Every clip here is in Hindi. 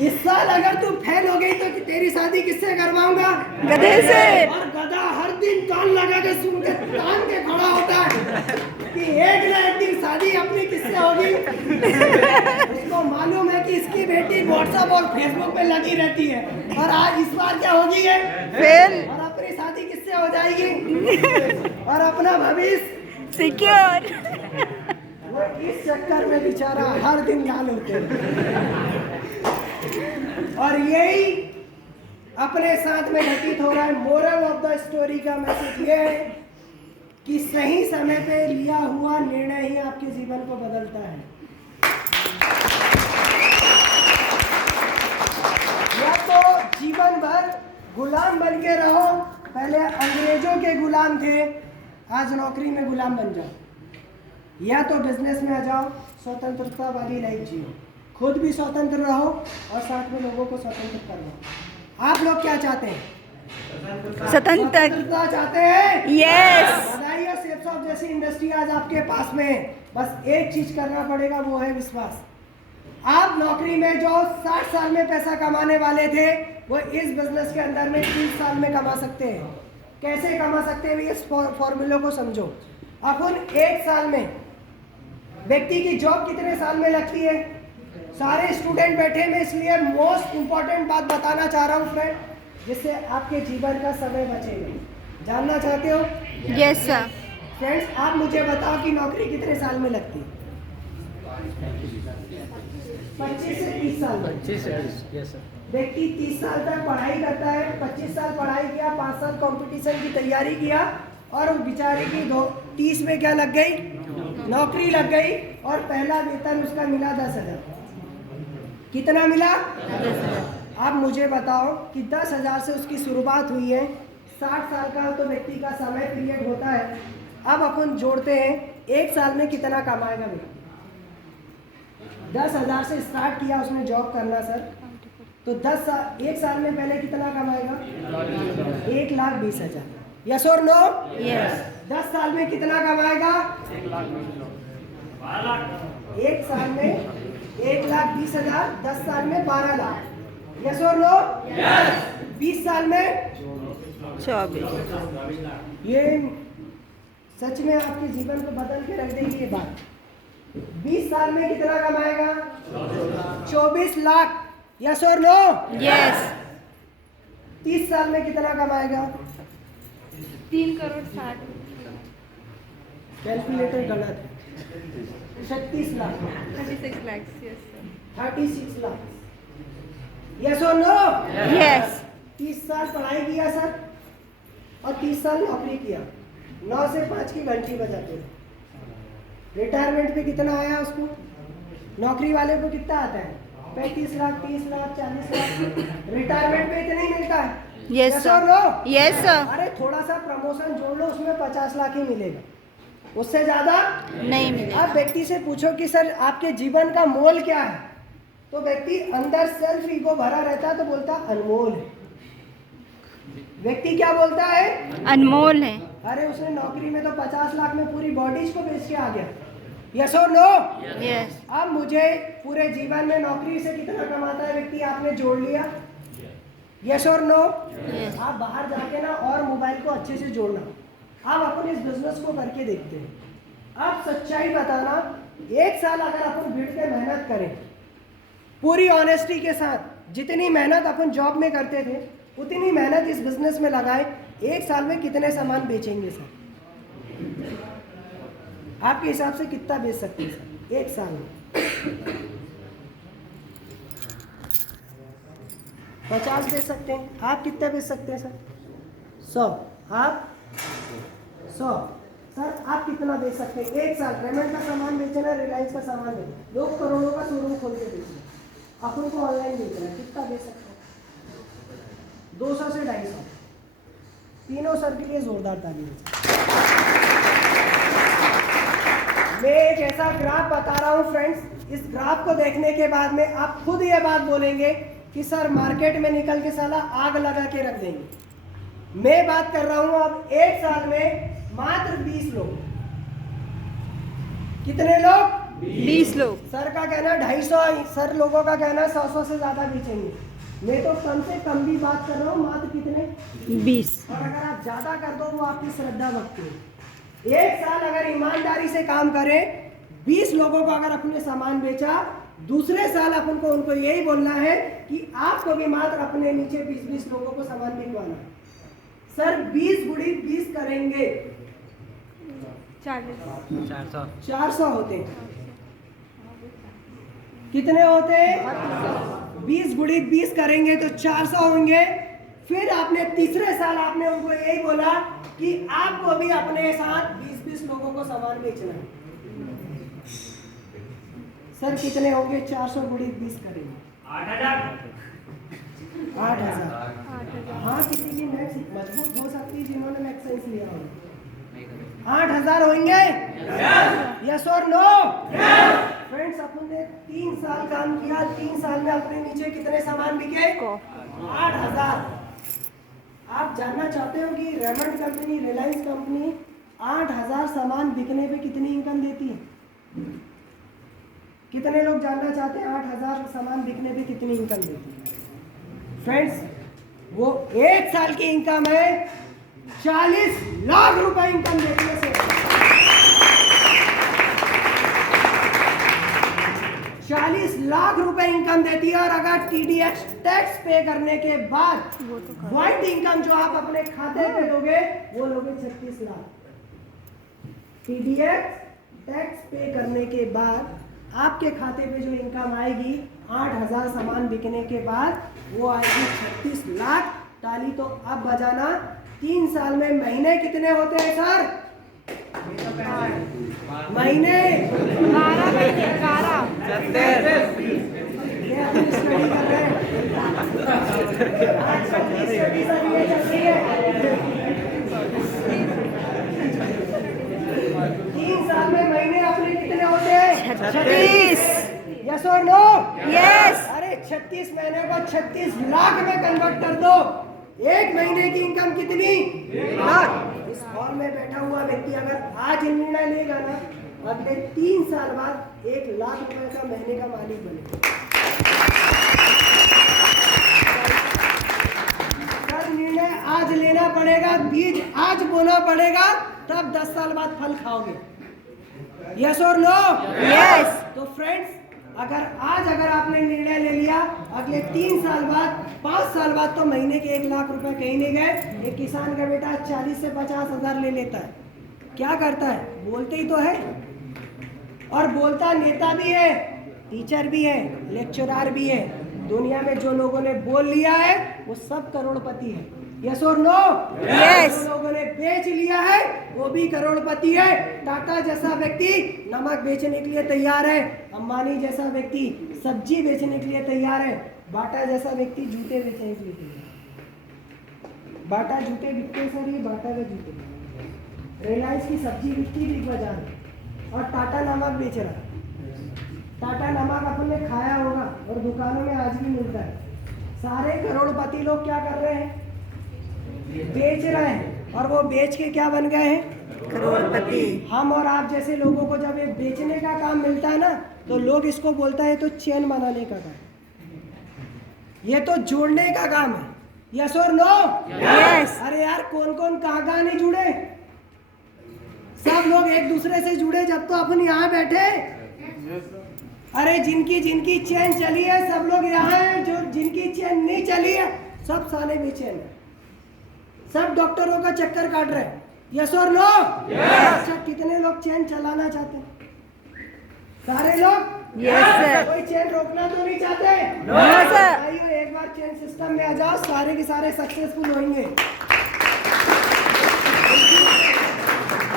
इस साल अगर तू फेल हो गई तो कि तेरी शादी किससे करवाऊंगा? गधे से। और गधा हर दिन कान लगा के सुन के कान के खड़ा होता है कि एक ना एक दिन शादी अपनी किससे होगी। उसको मालूम है कि इसकी बेटी व्हाट्सएप और फेसबुक पे लगी रहती है और आज इस बार क्या होगी है फेल। और अपनी शादी किससे हो जाएगी और अपना भविष्य सिक्योर। वो इस चक्कर में बेचारा हर दिन गाल होते हैं। और यही अपने साथ में घटित हो रहा है। मोरल ऑफ द स्टोरी का मैसेज ये है कि सही समय पे लिया हुआ निर्णय ही आपके जीवन को बदलता है। या तो जीवन भर गुलाम बन के रहो, पहले अंग्रेजों के गुलाम थे, आज नौकरी में गुलाम बन जाओ, या तो बिजनेस में आ जाओ, स्वतंत्रता वाली लाइफ जियो, खुद भी स्वतंत्र रहो और साथ में लोगों को स्वतंत्र करवाओ। आप लोग क्या चाहते हैं? स्वतंत्रता चाहते हैं? यस। बधाई हो, सेप्स ऑफ जैसी इंडस्ट्री आज आपके पास में है। बस एक चीज करना पड़ेगा, वो है विश्वास। आप नौकरी में जो 60 साल में पैसा कमाने वाले थे वो इस बिजनेस के अंदर में 30 साल में कमा सकते हैं। कैसे कमा सकते हैं इस फॉर्मूले को समझो। अपन एक साल में व्यक्ति की जॉब कितने साल में लगती है? सारे स्टूडेंट बैठे हैं, इसलिए मोस्ट इंपॉर्टेंट बात बताना चाह रहा हूँ फ्रेंड, जिससे आपके जीवन का समय बचेगा। जानना चाहते हो? Yes sir. फ्रेंड्स आप मुझे बताओ कि नौकरी कितने साल में लगती है? 25 से 30 साल में। 25 से 30, यस सर। व्यक्ति 30 साल तक पढ़ाई करता है, 25 साल पढ़ाई किया, 5 साल कंपटीशन की तैयारी किया और उस बेचारे की 30 में क्या लग गई? नौकरी लग गई और पहला वेतन उसका मिला 10,000। कितना मिला? 10,000। आप मुझे बताओ कि 10,000 से उसकी शुरुआत हुई है। 60 साल का तो व्यक्ति का समय पीरियड होता है। अब अपन जोड़ते हैं, एक साल में कितना कमाएगा व्यक्ति? 10,000 से स्टार्ट किया उसने जॉब करना सर, तो 1 साल में पहले कितना कमाएगा? 1,20,000। यस और नो? यस। 10 साल में कितना कमाएगा? 1 साल में 1,20,000, 10 साल में 12 लाख। यस और नो? यस। 20 साल में 24। ये सच में आपके जीवन को बदल के रख देगी ये बात। 20 साल में कितना कमाएगा? 24 लाख। यस और नो? यस। 30 साल में कितना कमाएगा? 3,60,00,000। कैलकुलेटर गलत है। 36 lakh. 36 lakhs। Yes sir. 36 lakh. Yes और नो? यस। 30 साल पढ़ाई किया सर और 30 साल नौकरी किया, 9 से 5 की घंटी बजाते हैं। रिटायरमेंट पे कितना आया उसको? नौकरी वाले को कितना आता है? 35 लाख, 30 लाख, 40 लाख। रिटायरमेंट पे इतना ही मिलता है। Yes Yes sir. or no? Yes sir. अरे थोड़ा सा प्रमोशन जोड़ लो, उसमें 50 लाख ही मिलेगा, उससे ज्यादा नहीं मिलेगा। आप व्यक्ति से पूछो कि सर आपके जीवन का मोल क्या है, तो व्यक्ति अंदर सेल्फ ईगो भरा रहता है तो बोलता अनमोल है। व्यक्ति क्या बोलता है? अनमोल है। अरे उसने नौकरी में तो 50 लाख में पूरी बॉडीज को बेच के आ गया। यस और नो? यस। अब मुझे पूरे जीवन में नौकरी से कितना कमाता है व्यक्ति आपने जोड़ लिया। यस और नो? यस। आप बाहर जाके ना और मोबाइल को अच्छे से जोड़ना। आप अपन इस बिजनेस को करके देखते हैं। आप सच्चाई बताना, 1 साल अगर अपन भिड़ के मेहनत करें पूरी ऑनेस्टी के साथ, जितनी मेहनत अपन जॉब में करते थे उतनी मेहनत इस बिजनेस में लगाए, 1 साल में कितने सामान बेचेंगे सर? आपके हिसाब से कितना बेच सकते हैं सर 1 साल में? 50 बेच सकते हैं। आप कितना बेच सकते हैं सर? 100। आप 100। सर आप कितना बेच सकते हैं 1 साल? पेमेंट का सामान बेचना, रिलायंस का सामान बेचना, लोग करोड़ों का शोरूम खोल के बेचना, अपन को ऑनलाइन बेचना है, कितना बेच सकते हैं? 200 से 250। तीनों सर के लिए जोरदार ताली बजाएं। मैं एक ऐसा ग्राफ बता रहा हूँ फ्रेंड्स, इस ग्राफ को देखने के बाद में आप खुद ये बात बोलेंगे कि सर मार्केट में निकल के साला आग लगा के रख देंगे। मैं बात कर रहा हूँ अब 1 साल में मात्र 20 लोग। कितने लोग? 20 लोग। सर का कहना 250, सर लोगों का कहना 100 से ज़्यादा बेचेंगे। मैं तो कम से कम भी बात कर रहा हूँ, मात्र कितने 20। और अगर आप ज़्यादा कर दो वो आपकी श्रद्धा भक्ति है। एक साल अगर ईमानदारी से काम करें, 20 लोगों को अगर अपने सामान बेचा, दूसरे साल अपन को उनको यही बोलना है कि आपको भी मात्र अपने नीचे 20-20 लोगों को सामान बिकवाना है। सर 20 गुड़ी 20 करेंगे 400 होते हैं। कितने होते हैं? 20 गुड़ी 20 करेंगे तो 400 होंगे। फिर आपने तीसरे साल आपने उनको यही बोला कि आपको भी अपने साथ 20-20 लोगों को सामान बेचना है। सर कितने होंगे? 400 गुड़ी 20 करेंगे 8,000। हाँ, किसी की मैथ्स मजबूत हो सकती है जिन्होंने मैथ्स साइंस लिया हो। 8,000 होंगे? यस और नो? फ्रेंड्स, अपन ने 3 साल काम किया, 3 साल में अपने नीचे कितने सामान बिके? 8,000। आप जानना चाहते हो कि रेमंड कंपनी, रिलायंस कंपनी 8,000 सामान बिकने पे कितनी इनकम देती है? कितने लोग जानना चाहते हैं 8,000 सामान बिकने पे कितनी इनकम देती है? फ्रेंड्स, वो 1 साल की इनकम है 40 लाख रुपए इनकम देती है। 40 लाख रुपए इनकम देती है। और अगर TDS टैक्स पे करने के बाद व्हाइट इनकम जो आप अपने खाते पे दोगे वो लोगे 36 लाख। TDS टैक्स पे करने के बाद आपके खाते पे जो इनकम आएगी 8,000 सामान बिकने के बाद वो आएगी 36 लाख। ताली तो अब बजाना। 3 साल में महीने कितने होते हैं सर? महीने 12 महीने 12। ये अपनी स्टडी कर रहे हैं। आजकल की स्टडी सर ये चल रही है। 3 साल में महीने अपने कितने होते हैं? 36। यस और नो? यस। अरे 36 महीने को 36 लाख में कन्वर्ट कर दो। एक महीने की इनकम कितनी? लाख। इस हॉल में बैठा हुआ व्यक्ति अगर आज निर्णय लेगा ना, अगले 3 साल बाद 1 लाख रुपए का महीने का मालिक बनेगा। सर निर्णय आज लेना पड़ेगा, बीज आज बोना पड़ेगा, तब 10 साल बाद फल खाओगे। यस और नो? यस। तो फ्रेंड्स, अगर आपने निर्णय ले लिया, अगले 3 साल बाद, 5 साल बाद तो महीने के 1 लाख रुपए कहीं नहीं गए। एक किसान का बेटा 40 से 50 हजार ले लेता है, क्या करता है? बोलते ही तो है, और बोलता नेता भी है, टीचर भी है, लेक्चरर भी है। दुनिया में जो लोगों ने बोल लिया है वो सब करोड़पति है। यस और नो? यस। जो लोगों ने बेच लिया है वो भी करोड़पति है। टाटा जैसा व्यक्ति नमक बेचने के लिए तैयार है, अंबानी जैसा व्यक्ति सब्जी बेचने के लिए तैयार है, बाटा जैसा व्यक्ति जूते बेचने के लिए तैयार है। बाटा जूते बिकते सर, ये बाटा के जूते। रिलायंस की सब्जी बिकती बिग बाजार में, और टाटा नमक बेच रहा है। टाटा नमक अपन ने खाया होगा और दुकानों में आज भी मिलता है। सारे करोड़पति लोग क्या कर रहे हैं? बेच रहे हैं, और वो बेच के क्या बन गए हैं? करोड़पति। हम और आप जैसे लोगों को जब ये बेचने का काम मिलता है ना, तो लोग इसको बोलता है तो चैन बनाने का काम, ये तो जोड़ने का काम है। यस और नो? यस। अरे यार, कौन कौन कहाँ नहीं जुड़े? सब लोग एक दूसरे से जुड़े जब तो अपन यहाँ बैठे। अरे जिनकी चैन चली है सब लोग यहाँ हैं, जो जिनकी चैन नहीं चली है सब साले बेचैन है, सब डॉक्टरों का चक्कर काट रहे हैं। यस और नो? अच्छा, कितने लोग चैन चलाना चाहते हैं? सारे लोग? Yes sir. कोई चैन रोकना तो नहीं चाहते? No sir. आइए एक बार चैन सिस्टम में आ जाओ, सारे के सारे सक्सेसफुल होंगे।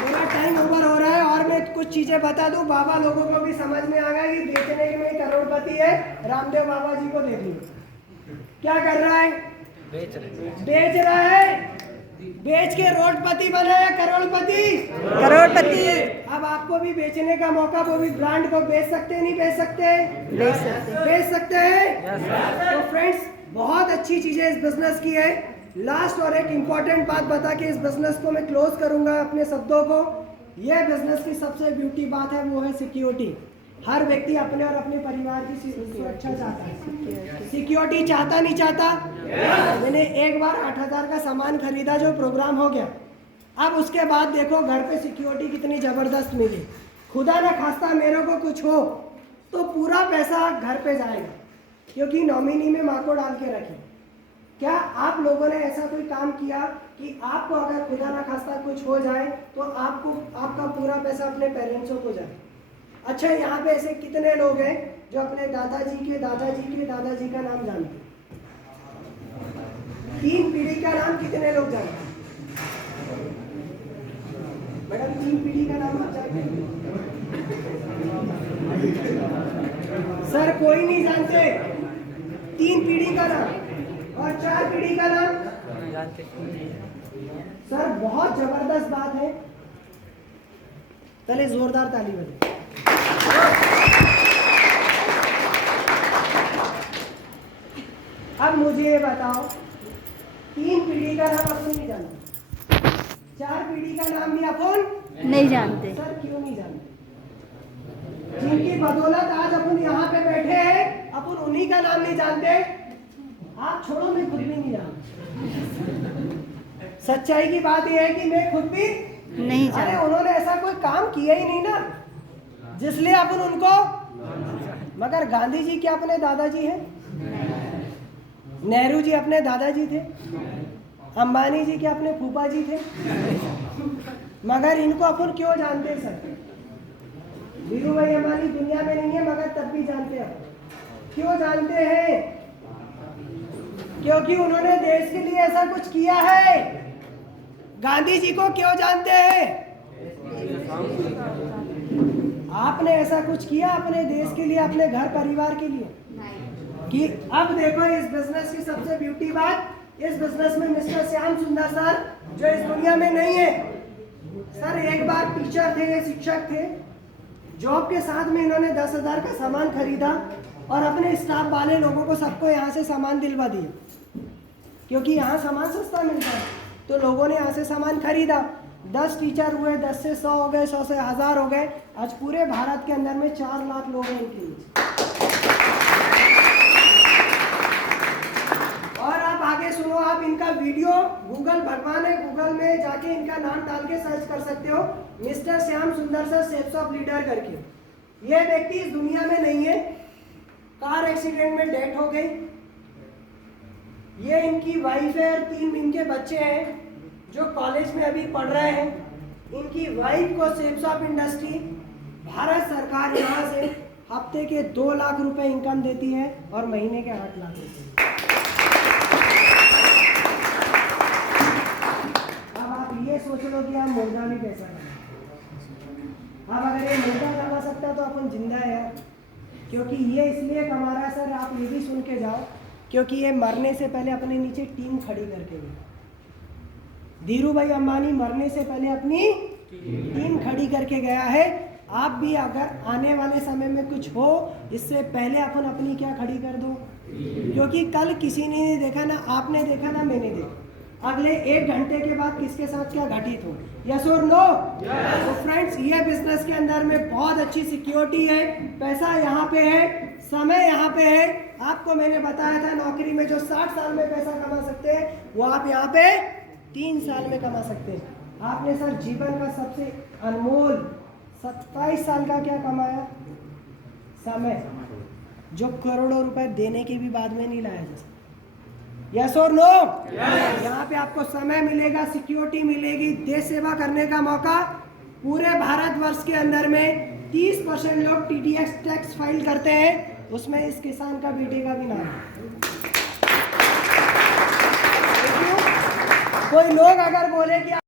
मेरा टाइम ओवर हो रहा है, और मैं कुछ चीजें बता दूं, बाबा लोगों को भी समझ में आ गया कि बेचने में करोड़पति है। रामदेव बाबा जी को देख लो, क्या कर रहा है? बेच रहा है। बेच के रोडपति बना है, करोड़पति। करोड़पति। अब आपको भी बेचने का मौका, वो भी ब्रांड को बेच सकते हैं, नहीं बेच सकते? बेच सकते हैं। तो फ्रेंड्स, बहुत अच्छी चीजें इस बिजनेस की है। लास्ट और एक इम्पॉर्टेंट बात बता के इस बिजनेस को मैं क्लोज करूंगा अपने शब्दों को। यह बिजनेस की सबसे ब्यूटी बात है वो है सिक्योरिटी। हर व्यक्ति अपने और अपने परिवार की सुरक्षा चाहता है। सिक्योरिटी चाहता नहीं चाहता? मैंने एक बार 8,000 का सामान खरीदा, जो प्रोग्राम हो गया। अब उसके बाद देखो घर पे सिक्योरिटी कितनी ज़बरदस्त मिली। खुदा ना खास्ता मेरे को कुछ हो तो पूरा पैसा घर पे जाएगा, क्योंकि नॉमिनी में माँ को डाल के रखे। क्या आप लोगों ने ऐसा कोई काम किया कि आपको अगर खुदा ना खास्ता कुछ हो जाए तो आपको आपका पूरा पैसा अपने पेरेंट्सों को जाए? अच्छा, यहाँ पे ऐसे कितने लोग हैं जो अपने दादाजी के दादाजी के दादाजी का नाम जानते हैं? 3 पीढ़ी का नाम कितने लोग जानते हैं? मैडम, 3 पीढ़ी का नाम आप जानते हैं? सर कोई नहीं जानते 3 पीढ़ी का नाम, और 4 पीढ़ी का नाम जानते? सर बहुत जबरदस्त बात है। चले जोरदार ताली बजाए। अब मुझे ये बताओ, 3 पीढ़ी का नाम अपन नहीं जानते, 4 पीढ़ी का नाम भी अपन नहीं जानते। सर क्यों नहीं जानते? जिनकी बदौलत आज अपन यहाँ पे बैठे हैं, अपन उन्हीं का नाम नहीं जानते। आप छोड़ो, मैं खुद भी नहीं जानता। सच्चाई की बात यह है कि मैं खुद भी नहीं अरे जानते। उन्होंने ऐसा कोई काम किया ही नहीं ना, जिसलिए अपन उनको। मगर गांधी जी क्या अपने दादाजी हैं? नेहरू जी अपने दादाजी थे? अंबानी जी क्या अपने फूफा जी थे? मगर इनको अपन क्यों जानते हैं सर? धीरू भाई अंबानी दुनिया में नहीं है, मगर तब भी जानते हैं। क्यों जानते हैं? क्योंकि उन्होंने देश के लिए ऐसा कुछ किया है। गांधी जी को क्यों जानते हैं? आपने ऐसा कुछ किया अपने देश के लिए, अपने घर परिवार के लिए? कि अब देखो इस बिजनेस की सबसे ब्यूटी बात, इस बिजनेस में मिस्टर श्याम सुंदर सर जो इस दुनिया में नहीं है। सर एक बार टीचर थे, ये शिक्षक थे। जॉब के साथ में इन्होंने 10,000 का सामान खरीदा और अपने स्टाफ वाले लोगों को सबको यहाँ से सामान दिलवा दिया, क्योंकि यहाँ सामान सस्ता मिलता है। तो लोगों ने यहाँ से सामान खरीदा। 10 टीचर हुए, 10 से 100 हो गए, 100 से 1000 हो गए। आज पूरे भारत के अंदर में 4 लाख लोग हैं इनके नीचे। और आप आगे सुनो, आप इनका वीडियो गूगल, भगवान है, गूगल में जाके इनका नाम डाल के सर्च कर सकते हो, मिस्टर श्याम सुंदर सर शेप्स ऑफ लीडर करके। ये व्यक्ति इस दुनिया में नहीं है, कार एक्सीडेंट में डेथ हो गई। ये इनकी वाइफ है और 3 इनके बच्चे हैं जो कॉलेज में अभी पढ़ रहे हैं। इनकी वाइफ को शेप्स ऑफ इंडस्ट्री भारत सरकार यहाँ से हफ्ते के 2 लाख रुपए इनकम देती है और महीने के 8 लाख देती है। अब आप ये सोच लो कि हम मुर्गा भी पैसा कमाए। अब अगर ये मुर्गा कमा सकता तो अपन जिंदा है यार, क्योंकि ये इसलिए कमा रहा है। सर आप ये भी सुन के जाओ, क्योंकि ये मरने से पहले अपने नीचे टीम खड़ी करके गया। धीरू भाई अंबानी मरने से पहले अपनी टीम खड़ी करके गया है। आप भी अगर आने वाले समय में कुछ हो, इससे पहले अपन अपनी क्या खड़ी कर दो, क्योंकि कल किसी ने नहीं देखा, ना आपने देखा ना मैंने देखा। अगले 1 घंटे के बाद किसके साथ क्या घटित हो, यस और नो? तो फ्रेंड्स, ये बिजनेस के अंदर में बहुत अच्छी सिक्योरिटी है, पैसा यहाँ पे है, समय यहाँ पे है। आपको मैंने बताया था नौकरी में जो 60 साल में पैसा कमा सकते हैं, वो आप यहाँ पे 3 साल में कमा सकते हैं। आपने सर जीवन का सबसे अनमोल 27 साल का क्या कमाया? समय, जो करोड़ों रुपए देने के भी बाद में नहीं लाया जा सकता। यस और नो? यहाँ पे आपको समय मिलेगा, सिक्योरिटी मिलेगी, देश सेवा करने का मौका। पूरे भारतवर्ष के अंदर में 30% लोग TDS टैक्स फाइल करते हैं, उसमें इस किसान का बेटे का भी नाम है। कोई लोग अगर बोले कि